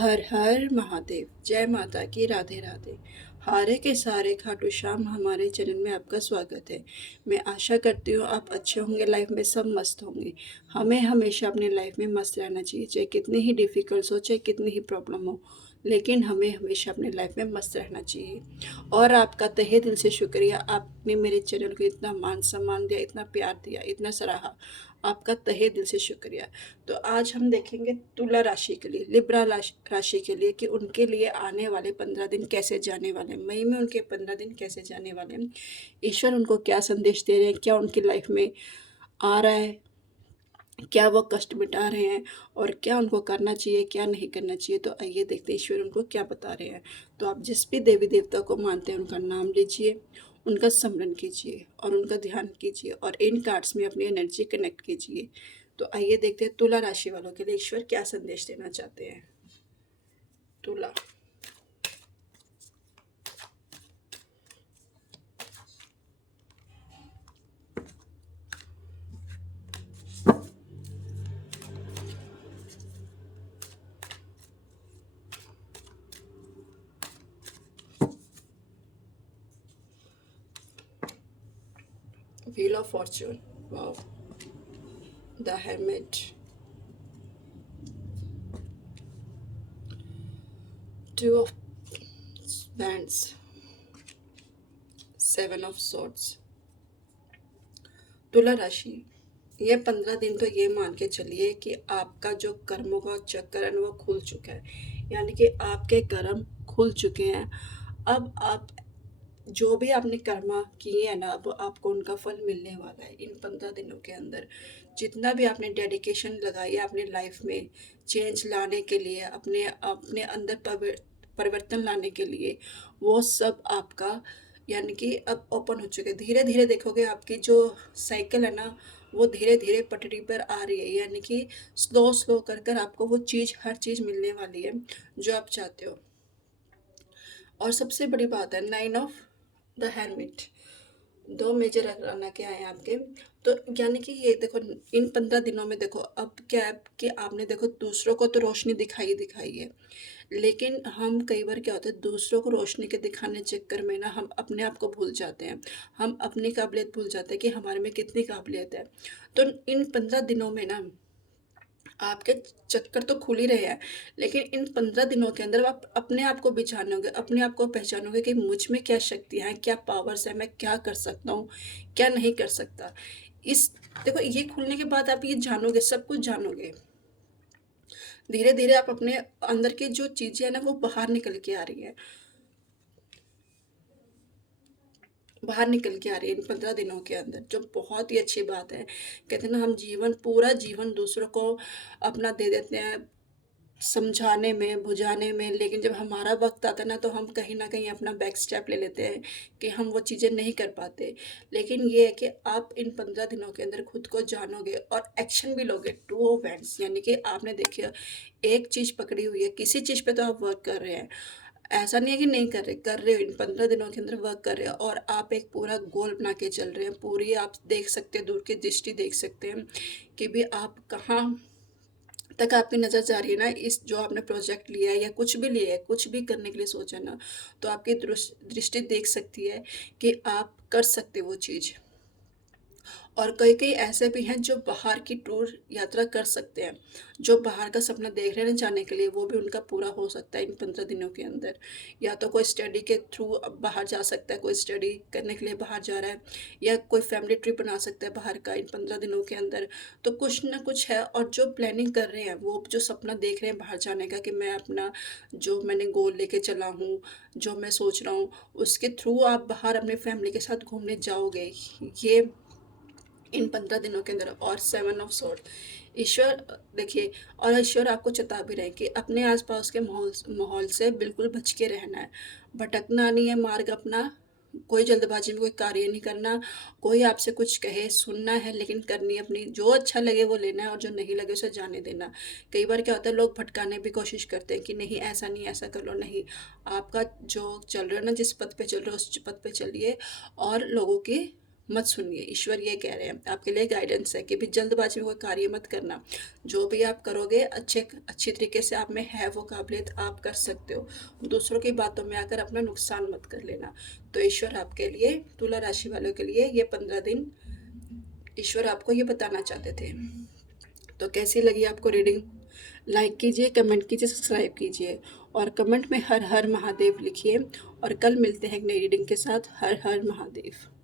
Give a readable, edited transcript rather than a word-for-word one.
हर हर महादेव। जय माता की। राधे राधे। हारे के सारे खाटू श्याम हमारे चैनल में आपका स्वागत है। मैं आशा करती हूँ आप अच्छे होंगे, लाइफ में सब मस्त होंगे। हमें हमेशा अपनी लाइफ में मस्त रहना चाहिए, चाहे कितनी ही डिफ़िकल्ट हो, चाहे कितनी ही प्रॉब्लम हो, लेकिन हमें हमेशा अपनी लाइफ में मस्त रहना चाहिए। और आपका तहे दिल से शुक्रिया, आपने मेरे चैनल को इतना मान सम्मान दिया, इतना प्यार दिया, इतना सराहा। आपका तहे दिल से शुक्रिया। तो आज हम देखेंगे तुला राशि के लिए, लिब्रा राशि के लिए, कि उनके लिए आने वाले 15 दिन कैसे जाने वाले हैं, मई में उनके 15 दिन कैसे जाने वाले हैं, ईश्वर उनको क्या संदेश दे रहे हैं, क्या उनकी लाइफ में आ रहा है, क्या वो कष्ट मिटा रहे हैं, और क्या उनको करना चाहिए, क्या नहीं करना चाहिए। तो आइए देखते हैं ईश्वर उनको क्या बता रहे हैं। तो आप जिस भी देवी देवता को मानते हैं उनका नाम लीजिए, उनका स्मरण कीजिए और उनका ध्यान कीजिए, और इन कार्ड्स में अपनी एनर्जी कनेक्ट कीजिए। तो आइए देखते हैं तुला राशि वालों के लिए ईश्वर क्या संदेश देना चाहते हैं। तुला। Wheel of Fortune. Wow. The hermit. Two of bands. 7 of swords. तुला राशि, ये 15 दिन तो ये मान के चलिए कि आपका जो कर्मों का चक्कर है ना, वो खुल चुका है। यानी कि आपके कर्म खुल चुके हैं। अब आप जो भी आपने कर्मा किए हैं ना, अब आपको उनका फल मिलने वाला है इन 15 दिनों के अंदर। जितना भी आपने डेडिकेशन लगाई है अपनी लाइफ में चेंज लाने के लिए, अपने अपने अंदर परिवर्तन लाने के लिए, वो सब आपका यानी कि अब ओपन हो चुके हैं। धीरे धीरे देखोगे आपकी जो साइकिल है ना, वो धीरे धीरे पटरी पर आ रही है। यानी कि स्लो स्लो कर कर आपको वो चीज़, हर चीज़ मिलने वाली है जो आप चाहते हो। और सबसे बड़ी बात है 9 ऑफ द हेलमेट। दो मेजर आना के आए हैं आपके। तो यानी कि ये देखो, इन 15 दिनों में देखो अब क्या है कि आपने देखो दूसरों को तो रोशनी दिखाई दिखाई है, लेकिन हम कई बार क्या होता है, दूसरों को रोशनी के दिखाने चक्कर में ना हम अपने आप को भूल जाते हैं। हम अपनी काबिलियत भूल जाते हैं कि हमारे में कितनी काबिलियत है। तो इन 15 दिनों में ना आपके चक्कर तो खुल ही रहे हैं, लेकिन इन 15 दिनों के अंदर आप अपने आप को पहचानोगे, अपने आप को पहचानोगे कि मुझ में क्या शक्तियाँ हैं, क्या पावर्स हैं, मैं क्या कर सकता हूँ, क्या नहीं कर सकता। इस देखो, ये खुलने के बाद आप ये जानोगे, सब कुछ जानोगे। धीरे धीरे आप अपने अंदर की जो चीज़ें हैं ना, वो बाहर निकल के आ रही हैं, बाहर निकल के आ रही है इन 15 दिनों के अंदर, जो बहुत ही अच्छी बात है। कहते हैं ना, हम जीवन, पूरा जीवन दूसरों को अपना दे देते हैं समझाने में, बुझाने में, लेकिन जब हमारा वक्त आता है ना, तो हम कहीं ना कहीं अपना बैक स्टेप ले लेते हैं कि हम वो चीज़ें नहीं कर पाते। लेकिन ये है कि आप इन 15 दिनों के अंदर खुद को जानोगे और एक्शन भी लोगे। 2 ऑफ वैंड्स, यानी कि आपने देखिए एक चीज़ पकड़ी हुई है, किसी चीज़ पे तो आप वर्क कर रहे हैं। ऐसा नहीं है कि नहीं कर रहे, कर रहे हो। इन 15 दिनों के अंदर वर्क कर रहे हो और आप एक पूरा गोल बना के चल रहे हैं। पूरी आप देख सकते हैं, दूर की दृष्टि देख सकते हैं कि भी आप कहाँ तक आपकी नज़र जा रही है ना। इस जो आपने प्रोजेक्ट लिया है या कुछ भी लिया है, कुछ भी करने के लिए सोचा ना, तो आपकी दृष्टि देख सकती है कि आप कर सकते हो वो चीज़। और कई कई ऐसे भी हैं जो बाहर की टूर यात्रा कर सकते हैं, जो बाहर का सपना देख रहे हैं जाने के लिए, वो भी उनका पूरा हो सकता है इन 15 दिनों के अंदर। या तो कोई स्टडी के थ्रू अब बाहर जा सकता है, कोई स्टडी करने के लिए बाहर जा रहा है, या कोई फैमिली ट्रिप बना सकता है बाहर का इन 15 दिनों के अंदर। तो कुछ ना कुछ है। और जो प्लानिंग कर रहे हैं, वो जो सपना देख रहे हैं बाहर जाने का, कि मैं अपना जो मैंने गोल लेके चला हूँ, जो मैं सोच रहा हूँ, उसके थ्रू आप बाहर अपने फैमिली के साथ घूमने जाओगे, ये इन 15 दिनों के अंदर। और 7 ऑफ सॉर्ड, ईश्वर देखिए, और ईश्वर आपको चेता भी रहे हैं कि अपने आसपास के माहौल माहौल से बिल्कुल बच के रहना है। भटकना नहीं है मार्ग अपना। कोई जल्दबाजी में कोई कार्य नहीं करना। कोई आपसे कुछ कहे, सुनना है, लेकिन करनी अपनी, जो अच्छा लगे वो लेना है और जो नहीं लगे उसे जाने देना। कई बार क्या होता है, लोग भटकाने की कोशिश करते हैं कि नहीं ऐसा नहीं, ऐसा कर लो। नहीं, आपका जो चल रहा है ना, जिस पथ पे चल रहे हो उस पथ पे चलिए और लोगों की मत सुनिए। ईश्वर ये कह रहे हैं, आपके लिए गाइडेंस है कि भी जल्दबाजी में कोई कार्य मत करना। जो भी आप करोगे अच्छी तरीके से आप में है वो काबिलियत, आप कर सकते हो। दूसरों की बातों में आकर अपना नुकसान मत कर लेना। तो ईश्वर आपके लिए, तुला राशि वालों के लिए ये 15 दिन ईश्वर आपको ये बताना चाहते थे। तो कैसी लगी आपको रीडिंग? लाइक कीजिए, कमेंट कीजिए, सब्सक्राइब कीजिए और कमेंट में हर हर महादेव लिखिए। और कल मिलते हैं एक नई रीडिंग के साथ। हर हर महादेव।